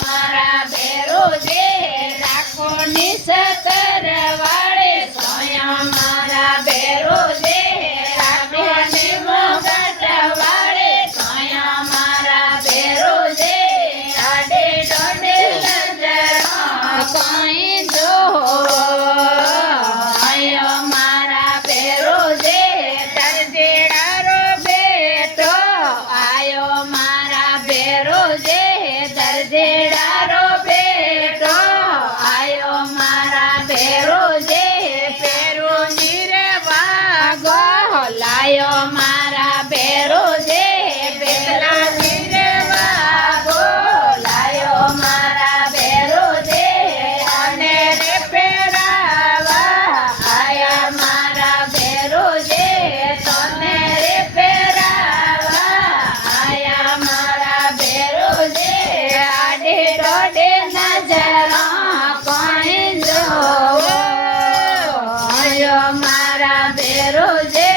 मारा भेरो जे राखो निसतर वाले सोया मारा भेरो जे राखो निमोगट वाले सोया मारा भेरो जे आडे डोडे नजरा कोई जो आयो मारा भेरो जे दर्जेड़ारो बेटो आयो मारा भेरो जे दर्जेड़ारो बेटो आयो मारा भेरो जे पेरो नीरे वागो लायो मारा भेरो जे पेला नीरे वागो लायो मारा भेरो जे अने रे पेरावा आया मारा भेरो जे तने रे पेरावा आया मारा भेरो जे आडे डोडे नजरा कोई जो आयो मारा भेरो जे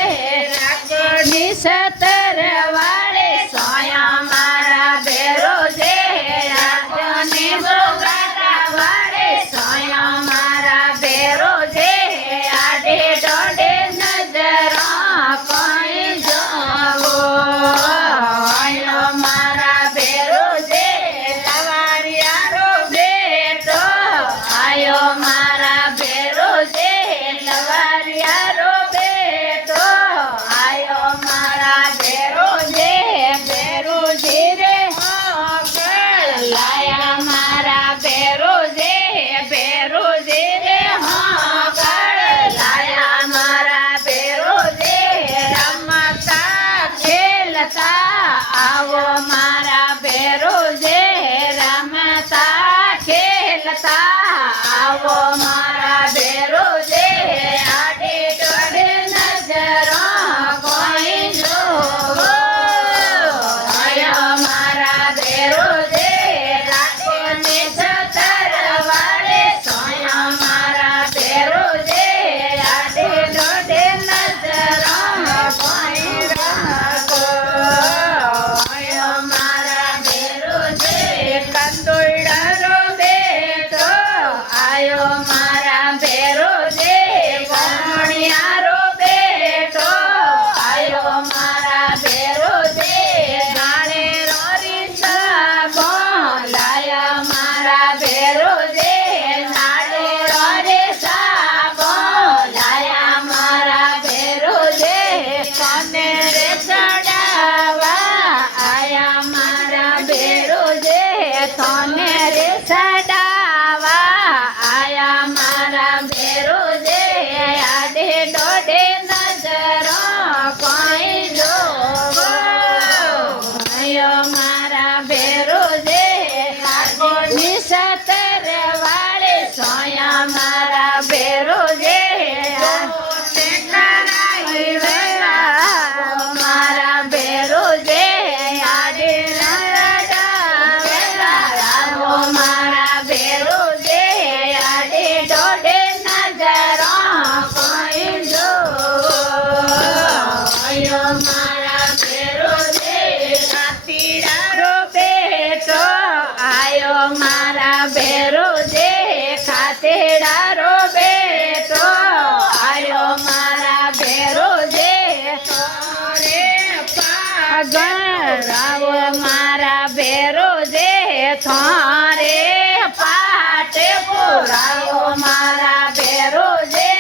राखो निसतर वाले सोया मारा भेरो जे राखो निमोगटा वाले सोया मारा भेरो जे आडे डोडे नजरा कोई जो आयो मारा भेरो जे लवारियारो बेटो आयो मारा भेरो जे लवारियारो बेटो आयो मारा भेरो जे रे लाया मारा भेरो जे रे लाया मारा भेरो जे रमता खेलता आवो मारा भेरो जे रमता खेलता आवो मारा भेरो जे आडे डोडे नजरा कोई जो आयो मारा भेरो जे राखो निसतर वाले सोया मारा भेरो जे आडे डोडे नजरा कोई राखो आयो मारा भेरो जे कंदोड़ारो बेटो आयो मारा भेरो जे कोणियारो बेटो आयो मारा भेरो जे गाणे रोरी सबो लाया मारा भेरो जे नाडे रोरे सबो लाया मारा भेरो जे कोने रे चढ़ावा आया मारा भेरो जे तने रे चढ़ावा आया मारा भेरो जे आडे डोडे नजरा कोई जो आयो मारा भेरो जे राखो निसतर वाले सोया मारा भेरो जे मारा भेरो जे आडे वो मारा भेरो जे आडे डोडे नजरा कोई जो आयो मारा भेरो जे खातीरारो बेटो आयो मारा भेरो जे खातीरारो बेटो आयो मारा भेरो जे तोरे पागल आवो मारा भेरो जे थारे पाटे पुरावो मारा भेरो जे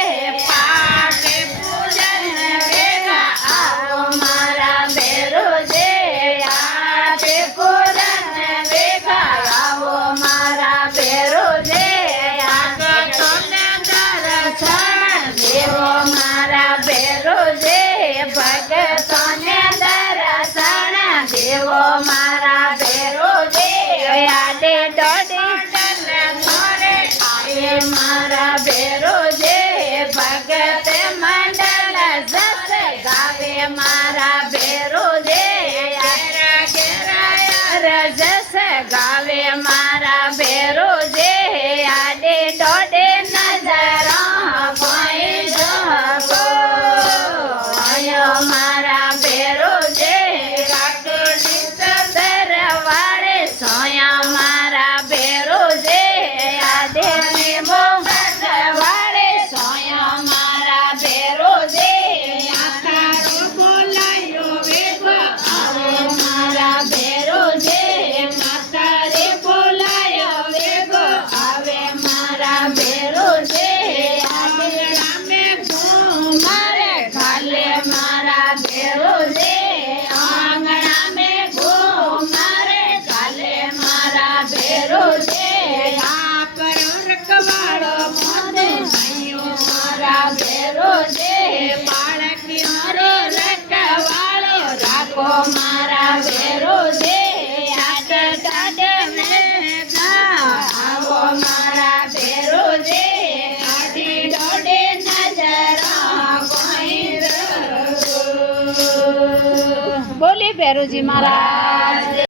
पाटे पूजन वेगा आवो मारा भेरो जे आटे पूजन वेगा आवो मारा भेरो जे आगे तोने दर्शन देवो मारा भेरो जे भगतोने दर्शन देवो मारा भेरो जे आडे डोडे थोरे आए मारा भेरो जे भगत मंडल जस गावे मारा भेरो जे जस गावे मारा भेरो जे आडे डोडे नजरा कोई जो आयो मारा भेरो जे राखो निसतर वाले सोया मारा જે બાળકીઓ રે રખવાળો રાખો મારા ભેરો જે આડે દાડે મેઘા આવો મારા ભેરો જે આડે દોડે નજર કોઈ બોલે ભેરુજી મહારાજ